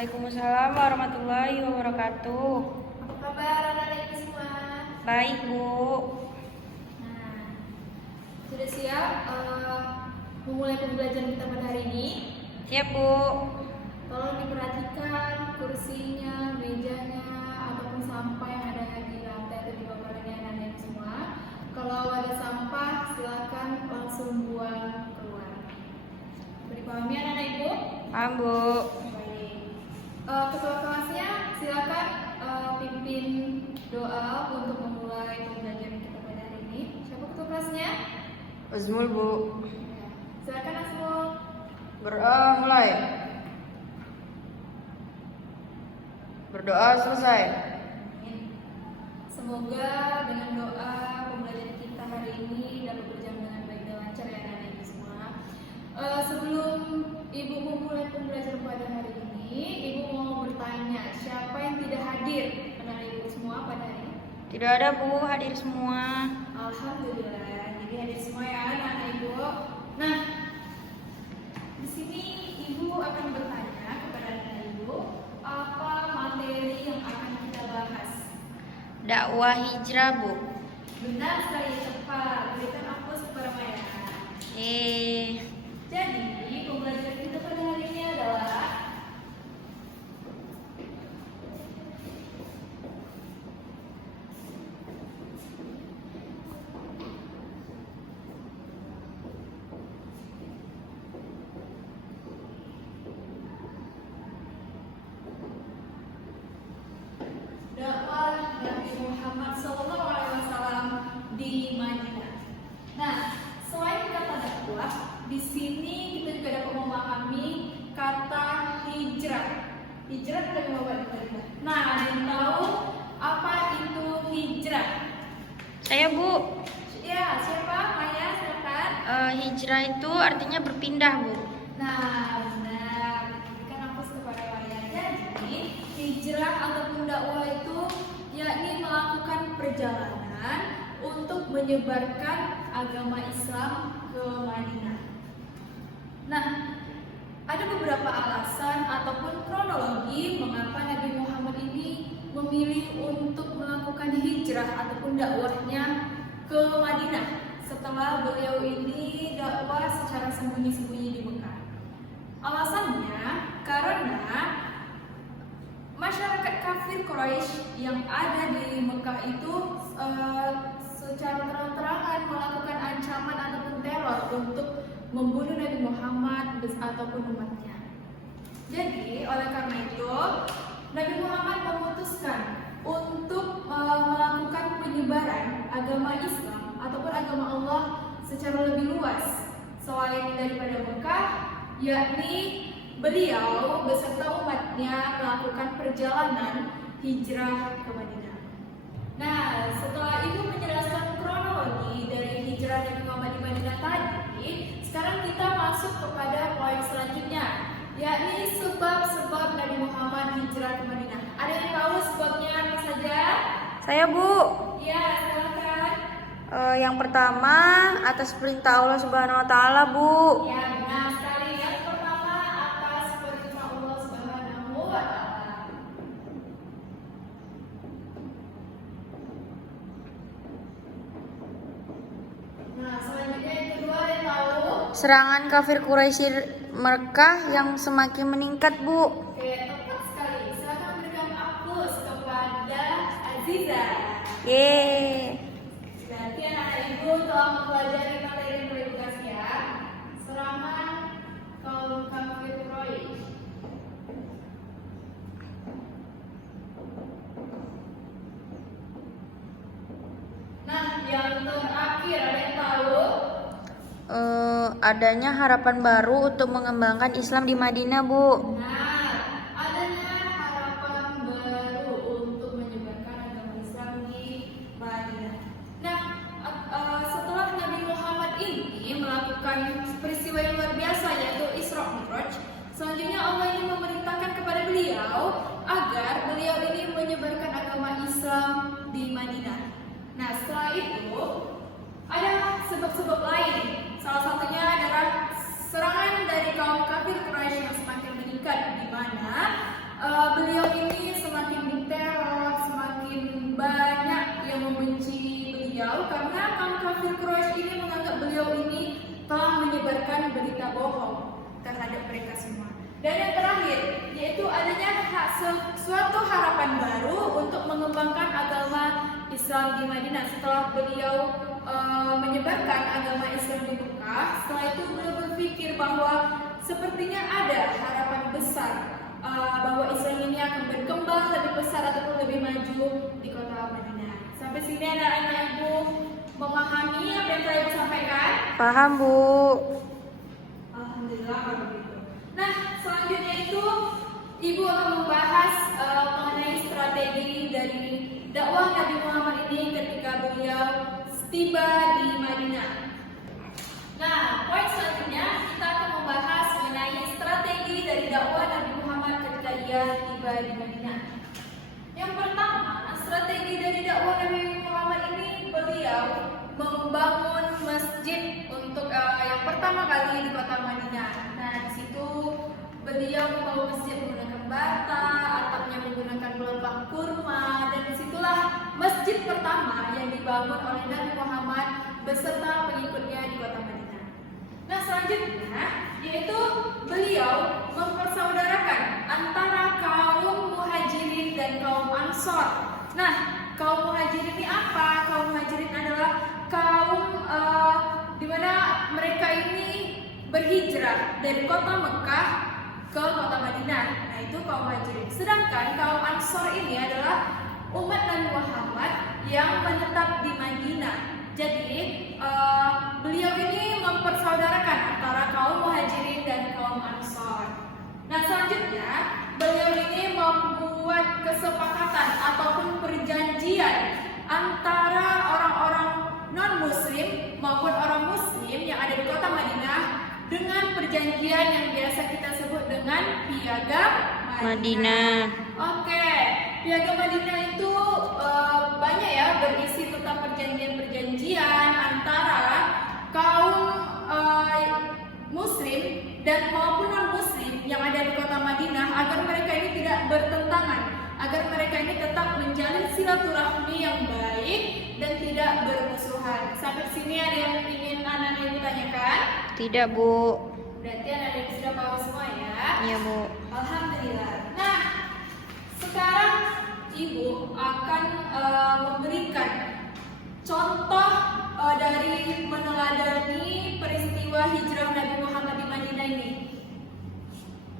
Waalaikumsalam warahmatullahi wabarakatuh. Apa kabar anak-anak semua? Baik, Bu. Nah, sudah siap memulai pembelajaran kita pada hari ini? Siap, Bu. Tolong diperhatikan kursinya, mejanya, ataupun sampah yang ada di lantai atau di bawah anak-anak semua. Kalau ada sampah, silakan langsung buang keluar. Dipahami anak-anak Ibu? Paham, Bu. Baik. Ketua kelasnya silakan pimpin doa untuk memulai pembelajaran kita pada hari ini. Siapa ketua kelasnya? Azmul, Bu. Silakan Azmul. Berdoa mulai. Berdoa selesai. Amin. Semoga dengan doa pembelajaran kita hari ini dapat berjalan dengan baik dan lancar ya anak-anak semua. Sebelum Ibu memulai pembelajaran pada hari ini, Ibu mau bertanya, siapa yang tidak hadir anak-anak Ibu semua pada hari ini? Tidak ada, Bu. Hadir semua. Alhamdulillah, jadi hadir semua ya anak-anak Ibu. Nah, di sini Ibu akan bertanya kepada anak-anak Ibu, apa materi yang akan kita bahas? Dakwah hijrah, Bu. Benar sekali, cepat. Berikan aplaus kepada Maya. Jadi, pembelajaran kita pada hari ini adalah dakwah Nabi Muhammad SAW di Madinah. Nah, selain kata dakwah, di sini kita juga dapat memahami kata hijrah. Hijrah ada di Madinah. Nah, ada yang tahu apa itu hijrah? Saya, Bu. Ya, siapa? Maya, silakan. Hijrah itu artinya berpindah, Bu. Nah, benar. Berikan aplaus kepada Maya. Jadi, hijrah ataupun dakwah itu yakni melakukan perjalanan untuk menyebarkan agama Islam ke Madinah. Nah, ada beberapa alasan ataupun kronologi mengapa Nabi Muhammad ini memilih untuk melakukan hijrah ataupun dakwahnya ke Madinah setelah beliau ini dakwah secara sembunyi-sembunyi di Mekah. Alasannya karena masyarakat kafir Quraisy yang ada di Mekah itu secara terang-terangan melakukan ancaman ataupun teror untuk membunuh Nabi Muhammad ataupun umatnya. Jadi oleh karena itu Nabi Muhammad memutuskan untuk melakukan penyebaran agama Islam ataupun agama Allah secara lebih luas selain daripada Mekah, yakni beliau beserta umatnya melakukan perjalanan hijrah ke Madinah. Nah, setelah itu menjelaskan kronologi dari hijrah Nabi Muhammad di Madinah tadi, sekarang kita masuk kepada poin selanjutnya, yakni sebab-sebab Nabi Muhammad hijrah ke Madinah. Ada yang tahu sebabnya apa saja? Saya, Bu. Ya, silakan. Yang pertama, atas perintah Allah Subhanahu wa taala, Bu. Ya, benar sekali. Yang pertama atas perintah Allah Subhanahu wa taala. Nah, selanjutnya yang kedua ada yang tahu? Serangan kafir Quraisy Mekah yang semakin meningkat, Bu. Oke, tepat sekali. Silakan berikan aplaus kepada Aziza. Berarti anak ibu telah mempelajari materi yang bertugas ya. Serangan kaum kafir Quraisy. Nah, yang terakhir ada yang tahu? Adanya harapan baru untuk mengembangkan Islam di Madinah, Bu. Nah, adanya harapan baru untuk menyebarkan agama Islam di Madinah. Nah, setelah Nabi Muhammad ini melakukan peristiwa yang luar biasa yaitu Isra Mi'raj, selanjutnya Allah ini memerintahkan kepada beliau agar beliau ini menyebarkan agama Islam di Madinah. Nah, setelah itu ada sebab-sebab lain. Salah satunya adalah serangan dari kaum kafir Quraisy yang semakin meningkat, di mana karena kaum kafir Quraisy ini menganggap beliau ini telah menyebarkan berita bohong terhadap mereka semua. Dan yang terakhir, yaitu adanya suatu harapan baru untuk mengembangkan agama Islam di Madinah setelah beliau menyebarkan agama Islam di Mekah. Setelah itu beliau berpikir bahwa sepertinya ada harapan besar bahwa Islam ini akan berkembang lebih besar ataupun lebih maju di kota Madinah. Sampai sini anak-anak ibu memahami apa yang saya sampaikan? Paham, Bu. Alhamdulillah kalau begitu. Nah, selanjutnya itu ibu akan membahas mengenai strategi dari dakwah Nabi Muhammad ini ketika beliau tiba di Madinah. Nah, poin selanjutnya kita akan membahas mengenai strategi dari dakwah Nabi Muhammad ketika ia tiba di Madinah. Yang pertama, strategi dari dakwah Nabi Muhammad ini beliau membangun masjid untuk yang pertama kali di kota Madinah. Nah, di situ beliau membangun masjid menggunakan bata, atapnya menggunakan pelepah kurma, dan disitulah masjid pertama yang dibangun oleh Nabi Muhammad beserta pengikutnya di kota Madinah. Nah, selanjutnya yaitu beliau mempersaudarakan antara kaum muhajirin dan kaum ansor. Nah, kaum muhajirin ini apa? Kaum muhajirin adalah kaum di mana mereka ini berhijrah dari kota Mekah ke kota Madinah. Nah, itu kaum muhajirin. Sedangkan kaum ansor ini adalah umat Nabi Muhammad yang menetap di Madinah. Jadi beliau ini mempersaudarakan antara kaum muhajirin dan kaum ansor. Nah, selanjutnya beliau ini membuat kesepakatan ataupun perjanjian antara orang-orang non-muslim maupun orang muslim yang ada di kota Madinah dengan perjanjian yang biasa kita sebut dengan Piagam Madinah. Oke, Piagam Madinah itu banyak ya, berisi tentang perjanjian-perjanjian antara kaum muslim dan maupun non-muslim yang ada di kota Madinah agar mereka ini tidak bertentangan, agar mereka ini tetap menjalin silaturahmi yang baik dan tidak bermusuhan. Sampai sini ada yang ingin anak-anak ibu tanyakan? Tidak, Bu. Berarti anak-anak ibu sudah paham semua ya? Iya, Bu. Alhamdulillah. Nah, sekarang ibu akan memberikan contoh dari meneladani peristiwa hijrah Nabi Muhammad di Madinah ini,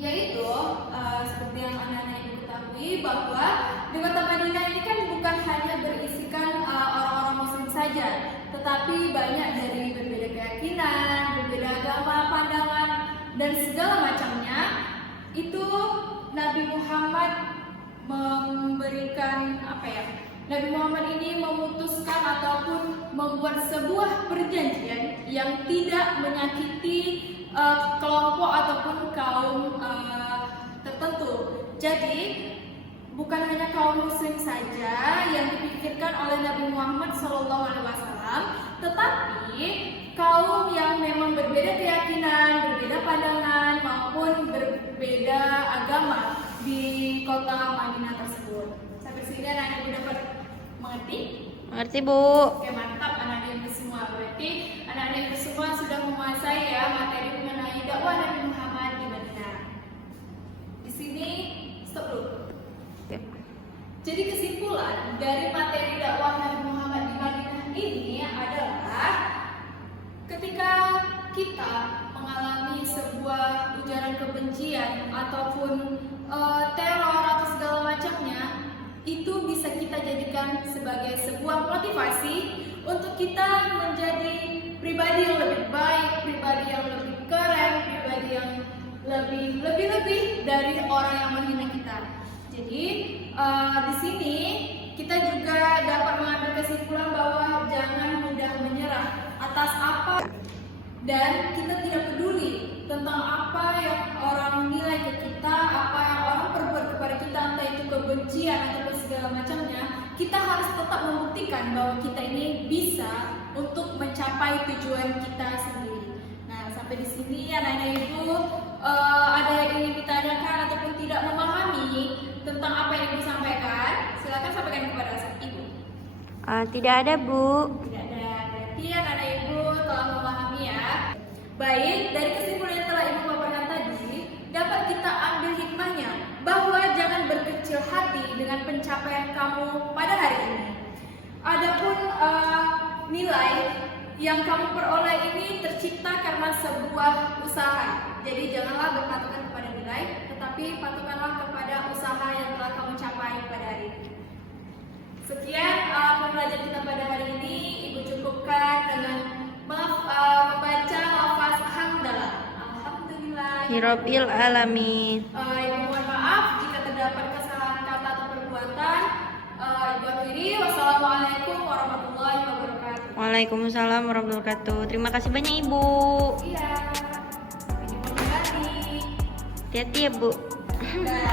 yaitu seperti yang anak-anak ibu ketahui bahwa di kota Madinah ini kan bukan hanya berisikan orang-orang muslim saja, tetapi banyak dari berbeda keyakinan, berbeda agama, pandangan, dan segala macamnya. Itu Nabi Muhammad memberikan Nabi Muhammad ini memutuskan ataupun membuat sebuah perjanjian yang tidak menyakiti kelompok ataupun kaum tertentu. Jadi bukan hanya kaum muslim saja yang dipikirkan oleh Nabi Muhammad SAW, tetapi kaum yang memang berbeda keyakinan, berbeda pandangan maupun berbeda agama di kota Madinah tersebut. Sampai sini anak ibu dapat mengerti? Mengerti, Bu. Oke, mantap anak ibu semua. Berarti anak ibu semua sudah menguasai ya materi mengenai dakwah Nabi Muhammad di Madinah. Di sini stop dulu. Oke. Jadi kesimpulan dari materi dakwah Nabi Muhammad di Madinah ini adalah ketika kita mengalami sebuah ujaran kebencian ataupun teror atau segala macamnya, itu bisa kita jadikan sebagai sebuah motivasi untuk kita menjadi pribadi yang lebih baik, pribadi yang lebih keren, pribadi yang lebih dari orang yang menghina kita. Jadi di sini kita juga dapat mengambil kesimpulan bahwa jangan mudah menyerah atas apa, dan kita tidak peduli tentang apa yang orang nilai ke kita, apa yang orang perbuat kepada kita, entah itu kebencian ataupun segala macamnya. Kita harus tetap membuktikan bahwa kita ini bisa untuk mencapai tujuan kita sendiri. Nah, sampai di sini anak-anak ibu ada yang ingin ditanyakan ataupun tidak memahami tentang apa yang ibu sampaikan, silakan sampaikan kepada ibu. Tidak ada, Bu. Tidak ada. pencapaian kamu pada hari ini. Adapun nilai yang kamu peroleh ini tercipta karena sebuah usaha. Jadi janganlah berpatokan kepada nilai, tetapi patokanlah kepada usaha yang telah kamu capai pada hari ini. Sekian pembelajaran kita pada hari ini. Ibu cukupkan dengan membaca lafaz hamdalah. Alhamdulillah. Hirobbil alamin. Ibu mohon maaf jika terdapat kesalahan kata atau perbuatan. Ibu akhiri. Wassalamualaikum warahmatullahi wabarakatuh. Waalaikumsalam warahmatullahi wabarakatuh. Terima kasih banyak Ibu. Iya. Ini mau ganti. Hati-hati ya Bu. Dah.